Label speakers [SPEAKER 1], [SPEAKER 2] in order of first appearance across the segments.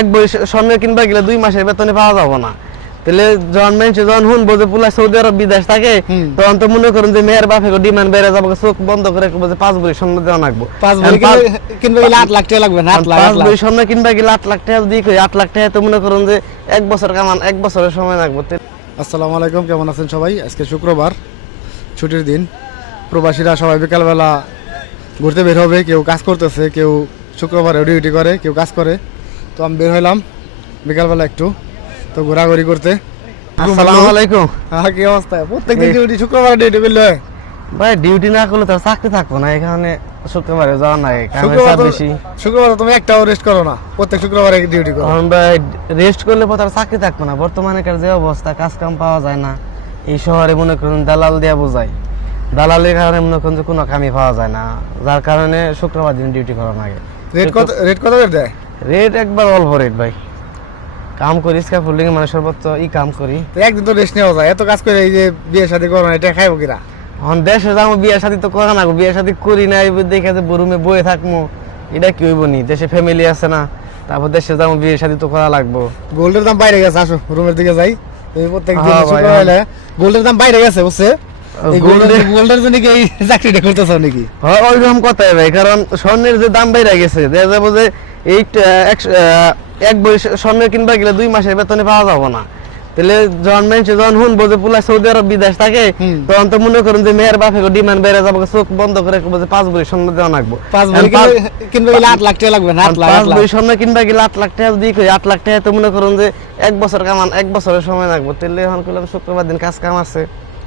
[SPEAKER 1] এক বই স্বর্ণ কিনবা গেলে দুই মাসের বেতনে পাওয়া যাব না। তাহলে যখন মানুষ যখন শুনব যে পুলা সৌদি আরব বিদেশ থাকে তখন তো মনে করুন যে মেয়ের বাপে ডিমান্ড বেড়ে যাব চোখ বন্ধ করে যে পাঁচ বই স্বর্ণ দেওয়া লাগবো।
[SPEAKER 2] পাঁচ বই লাখ টাকা লাগবে
[SPEAKER 1] পাঁচ স্বর্ণ কিনবা গেলে আট লাখ টাকা যদি আট লাখ টাকা তো মনে করুন যে এক বছর কামান এক বছরের সময় লাগবো।
[SPEAKER 2] আসসালামু আলাইকুম কেমন আছেন সবাই? আজকে শুক্রবার ছুটির দিন। প্রবাসীরা সবাই বিকালবেলা ঘুরতে বের হবে কেউ কাজ করতেছে কেউ শুক্রবার ডিউটি করে কেউ কাজ করে। তো আমি বের হইলাম বিকালবেলা একটু তো ঘোরাঘুরি করতে।
[SPEAKER 1] আসসালামু আলাইকুম।
[SPEAKER 2] হ্যাঁ কি অবস্থা? প্রত্যেক দিন ডিউটি শুক্রবারে ডিউটি করলে
[SPEAKER 1] ভাই ডিউটি না করলে তো চাকরি থাকব না এখানে শুক্রবারে যাওয়া নাই
[SPEAKER 2] শুক্রবার
[SPEAKER 1] বেশি।
[SPEAKER 2] শুক্রবার তুমি একটাও রেস্ট করো না প্রত্যেক শুক্রবারে ডিউটি করো।
[SPEAKER 1] কারণ ভাই রেস্ট করলে পর আর চাকরি থাকব না বর্তমানে কার যে অবস্থা কাজ কাম পাওয়া যায় না। এই শহরে মনে করুন দালাল দিয়া বোঝায়। দালালের কারণে মনে করুন যে কোনো কামই পাওয়া যায় না যার কারণে শুক্রবার দিন ডিউটি করা লাগে।
[SPEAKER 2] রেট কত রেট কত দেয়?
[SPEAKER 1] রেট একবার অল্প রেট ভাই। কাম করি স্ক্যাফোল্ডিং মানে সর্বোচ্চ ই কাম করি।
[SPEAKER 2] তো একদিন তো রেস্ট নেওয়া যায়। এত কাজ করে এই যে বিয়ে শাদী করো এটা খাইবো কিরা?
[SPEAKER 1] এখন দেশে যাব বিয়ে শাদি তো করা না বিয়ে শাদি করি না এবার দেখে যে রুমে বয়ে থাকব এটা কি হইব নি? দেশে ফ্যামিলি আছে না তারপর দেশে যাব বিয়ে শাদি তো করা লাগবো।
[SPEAKER 2] গোল্ডের দাম বাইরে গেছে আসো রুমের দিকে যাই। এই প্রত্যেক দিন
[SPEAKER 1] হ্যাঁ ভাই,
[SPEAKER 2] গোল্ডের দাম বাইরে গেছে বুঝছে? এই
[SPEAKER 1] গোল্ডের-
[SPEAKER 2] গোল্ডের গোল্ডের জন্য কি এই চাকরিটা করতেছ নাকি?
[SPEAKER 1] হ্যাঁ ওইরকম কথাই ভাই কারণ স্বর্ণের যে দাম বেড়ে গেছে দেখা যাব যে এক বই স্বর্ণ কিনবা গেলে দুই মাসের বেতনে পাওয়া যাব না। তাহলে যখন মানুষ যখন শুনব যে পুলা সৌদি আরব বিদেশ থাকে তখন তো মনে করুন যে মেয়ের বাপে ডিমান্ড বেড়ে যাব চোখ বন্ধ করে যে পাঁচ বই স্বর্ণ দেওয়া লাগবো।
[SPEAKER 2] পাঁচ বই লাখ টাকা লাগবে
[SPEAKER 1] পাঁচ স্বর্ণ কিনবা গেলে আট লাখ টাকা যদি আট লাখ টাকা তো মনে করুন যে এক বছর কামান এক বছরের সময় লাগবো। তাহলে এখন করলাম শুক্রবার দিন কাজ কাম আছে।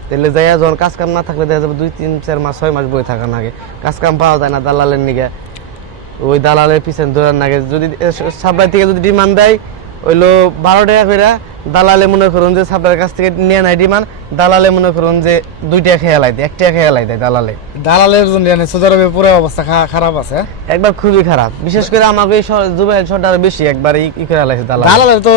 [SPEAKER 1] তাহলে যাইয়া যখন কাজ কাম না থাকলে দেখা যাবে দুই তিন চার মাস ছয় মাস বই থাকা লাগে। কাজ কাম পাওয়া যায় না দালালের নিগে। ওই দালালের পিছনে দৌড়ার নাগে। যদি সাপ্লাই থেকে যদি ডিমান্ড দেয় ওইলো বারো টাকা করে দালালে মনে করুন যে সাপ্লাইয়ের কাছ থেকে নিয়ে নেয় ডিমান্ড দালালে মনে করুন যে দুই টাকা খেয়ে লাই দেয় এক টাকা খেয়ে লাই দেয় দালালে।
[SPEAKER 2] দালালের জন্য সৌদি আরবে পুরো অবস্থা খারাপ আছে
[SPEAKER 1] একবার খুবই খারাপ। বিশেষ করে আমাকে জুবাইল শহরটা আরও বেশি একবার ই করে লাইছে দালাল।
[SPEAKER 2] দালালের তো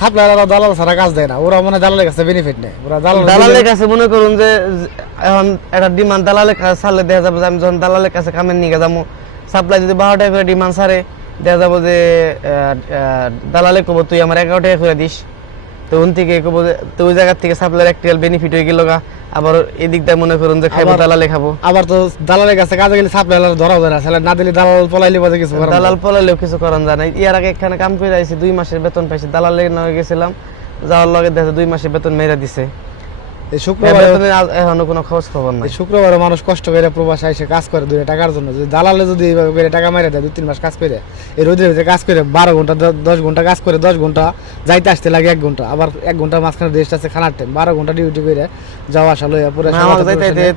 [SPEAKER 2] সাপ্লাই দালাল ছাড়া কাজ দেয় না ওরা মনে দালালের কাছে বেনিফিট নেই ওরা দালাল
[SPEAKER 1] দালালের কাছে মনে করুন যে যে এখন একটা ডিমান্ড দালালের কাছে ছাড়লে দেখা যাবে যে আমি যখন দালালের কাছে কামের নিয়ে যাব সাপ্লাই যদি বারো টাকা করে ডিমান্ড ছাড়ে দেখা যাব যে দালালে কব তুই আমার এগারো টাকা করে দিস। তো ওন থেকে কব যে তো ওই জায়গার থেকে সাপ্লাইয়ের একটা বেনিফিট হয়ে গেল গা। আবার এদিক দিয়ে মনে করুন যে খাইবো দালালে খাব
[SPEAKER 2] আবার তো দালালের কাছে কাজে গেলে সাপ্লাই ধরা যায় না। না দিলে দালাল পলাইলে বাজে কিছু
[SPEAKER 1] দালাল পলালেও কিছু করান যায় না। ইয়ার আগে এখানে কাম করে আইছি দুই মাসের বেতন পাইছি। দালালে নয় গেছিলাম যাওয়ার লগে দেখা দুই মাসের বেতন মেরে দিছে।
[SPEAKER 2] শুক্রবার
[SPEAKER 1] এখনও কোনো খোঁজ খবর নাই।
[SPEAKER 2] এই মানুষ কষ্ট করে প্রবাসে এসে কাজ করে দুই টাকার জন্য। যদি দালালে যদি এইভাবে করে টাকা মেরে দেয় দুই তিন মাস কাজ করে এই রোদের ভিতরে কাজ করে বারো ঘণ্টা দশ ঘণ্টা কাজ করে দশ ঘণ্টা যাইতে আসতে লাগে এক ঘণ্টা। আবার এক ঘণ্টা মাঝখানে রেস্ট আছে খানার টাইম বারো ঘণ্টা ডিউটি করে যাওয়া আসা লইয়া পুরো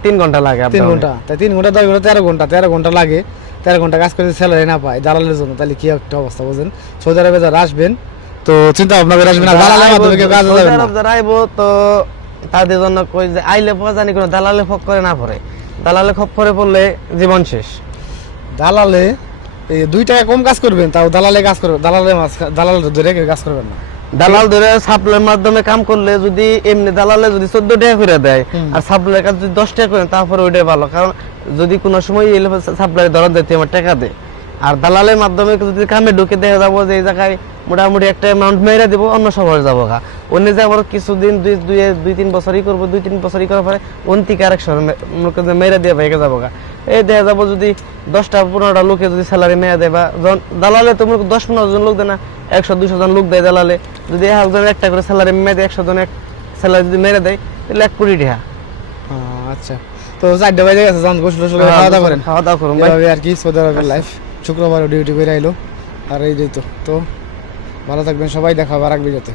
[SPEAKER 1] তিন ঘণ্টা লাগে
[SPEAKER 2] তিন ঘণ্টা। তাই তিন ঘণ্টা দশ ঘণ্টা তেরো ঘণ্টা তেরো ঘণ্টা লাগে। তেরো ঘণ্টা কাজ করে স্যালারি না পায়। দালালের জন্য তাহলে কি একটা অবস্থা বুঝেন? সৌদি আরবে যারা আসবেন তো চিন্তা ভাবনা করে আসবেন দালালের মাধ্যমে কেউ কাজে না।
[SPEAKER 1] যারা তো তাদের জন্য কই যে আইলে পর জানি কোনো দালালে ফক করে না পড়ে দালালে খপ করে পড়লে জীবন শেষ।
[SPEAKER 2] দালালে এই দুই টাকা কম কাজ করবেন তাও দালালে কাজ করবেন দালালে মাছ দালাল ধরে কাজ করবেন না।
[SPEAKER 1] দালাল ধরে সাপ্লাইয়ের মাধ্যমে কাম করলে যদি এমনি দালালে যদি চোদ্দ টাকা করে দেয় আর সাপ্লাইয়ের কাছে যদি দশ টাকা করে তারপরে ওইটাই ভালো। কারণ যদি কোনো সময় সাপ্লাই ধরন দেয় আমার টাকা দে। আর দালালের মাধ্যমে যদি কামে ঢুকে দেখা যাব যে এই জায়গায় মোটামুটি একটা অ্যামাউন্ট মেরে দিব অন্য শহরে যাব গা। অন্য যে আবার কিছুদিন দুই দুই দুই তিন বছরই করব দুই তিন বছরই করার পরে অন থেকে আরেক শহরে মে- মনে মেরে দিয়ে ভেঙে যাব গা। এই দেখা যাব যদি দশটা পনেরোটা লোকে যদি স্যালারি মেয়ে দেয় বা দালালে তো মনে দশ পনেরো জন লোক দেয় না একশো দুশো জন লোক দেয় দালালে। যদি একজন একটা করে স্যালারি মেয়ে দেয় একশো জন এক স্যালারি যদি মেরে দেয় তাহলে এক কোটি টাকা।
[SPEAKER 2] আচ্ছা। তো চারটে বাজে গেছে যান গোসল টোসল খাওয়া দাওয়া করেন।
[SPEAKER 1] খাওয়া দাওয়া করুন ভাই।
[SPEAKER 2] এভাবে আর কি সৌদি আরবের লাইফ শুক্রবার ডিউটি করে আইলো। আর এই যেত তো ভালো থাকবেন সবাই দেখা হবে আর এক ভিডিওতে